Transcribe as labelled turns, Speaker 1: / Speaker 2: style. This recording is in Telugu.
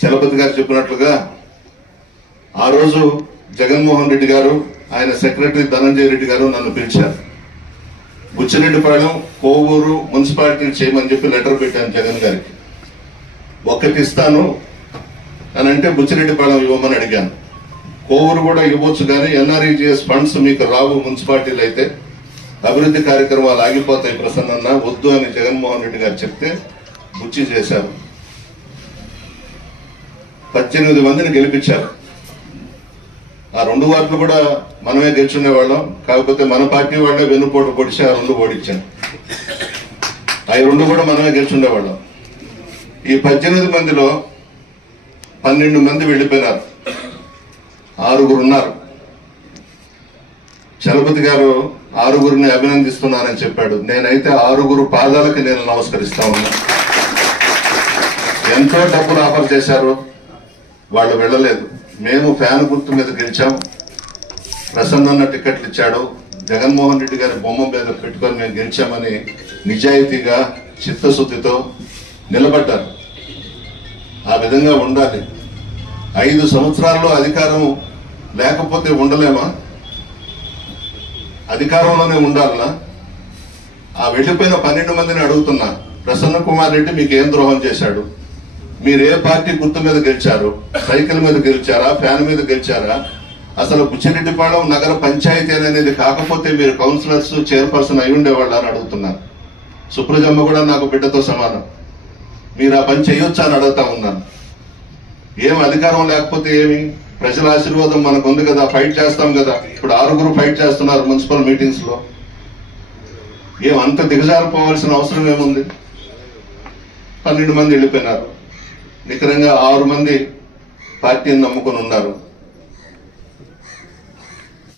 Speaker 1: చలపతి గారు చెప్పినట్లుగా ఆ రోజు జగన్మోహన్ రెడ్డి గారు ఆయన సెక్రటరీ ధనంజయ రెడ్డి గారు నన్ను పిలిచారు. బుచ్చిరెడ్డిపాళెం కోవూరు మున్సిపాలిటీలు చేయమని చెప్పి లెటర్ పెట్టాను జగన్ గారికి. ఒకటి ఇస్తాను అని అంటే బుచ్చిరెడ్డిపాళెం ఇవ్వమని అడిగాను. కోవూరు కూడా ఇవ్వచ్చు కానీ ఎన్ఆర్ఈజిఎస్ ఫండ్స్ మీకు రావు మున్సిపాలిటీలు అయితే. అభివృద్ధి కార్యక్రమాలు ఆగిపోతాయి ప్రసన్న వద్దు అని జగన్మోహన్ రెడ్డి గారు చెప్తే బుచ్చి చేశారు. పద్దెనిమిది మందిని గెలిపించారు. ఆ రెండు వార్డులు కూడా మనమే గెలుచుండే వాళ్ళం. కాకపోతే మన పార్టీ వాళ్ళే వెన్నుపోటు పొడిచి ఆ రెండు ఓడించాం ఆ రెండు కూడా మనమే గెలుచుండేవాళ్ళం ఈ పద్దెనిమిది మందిలో పన్నెండు మంది వెళ్ళిపోయినారు. ఆరుగురు ఉన్నారు. చలపతి గారు ఆరుగురిని అభినందిస్తున్నానని చెప్పాడు. నేనైతే ఆరుగురు పాదాలకి నేను నమస్కరిస్తా ఉన్నా. ఎంతో డబ్బులు ఆఫర్ చేశారు. వాళ్ళు వెళ్ళలేదు. మేము ఫ్యాన్ గుర్తు మీద గెలిచాం. ప్రసన్న టికెట్లు ఇచ్చాడు. జగన్మోహన్ రెడ్డి గారి బొమ్మ మీద పెట్టుకొని మేము గెలిచామని నిజాయితీగా చిత్తశుద్ధితో నిలబడ్డారు. ఆ విధంగా ఉండాలి. ఐదు సంవత్సరాల్లో అధికారం లేకపోతే ఉండలేమా? అధికారంలోనే ఉండాలనా? ఆ వెళ్ళిపోయిన పన్నెండు మందిని అడుగుతున్నా. ప్రసన్న కుమార్ రెడ్డి మీకు ఏం ద్రోహం చేశాడు? మీరు ఏ పార్టీ గుర్తు మీద గెలిచారు? సైకిల్ మీద గెలిచారా? ఫ్యాన్ మీద గెలిచారా? అసలు బుచ్చిరెడ్డిపాళెం నగర పంచాయతీ అనేది కాకపోతే మీరు కౌన్సిలర్స్ చైర్పర్సన్ అయి ఉండేవాళ్ళు అని అడుగుతున్నారు. సుప్రజమ్మ కూడా నాకు బిడ్డతో సమానం. మీరు ఆ పని చేయొచ్చా అని అడుగుతా ఉన్నాను. ఏం అధికారం లేకపోతే ఏమి? ప్రజల ఆశీర్వాదం మనకు ఉంది కదా ఫైట్ చేస్తాం కదా. ఇప్పుడు ఆరుగురు ఫైట్ చేస్తున్నారు మున్సిపల్ మీటింగ్స్లో ఏం అంత దిగజారిపోవాల్సిన అవసరం ఏముంది? పన్నెండు మంది వెళ్ళిపోయినారు. నికరంగా ఆరు మంది పార్టీని నమ్ముకొని ఉన్నారు.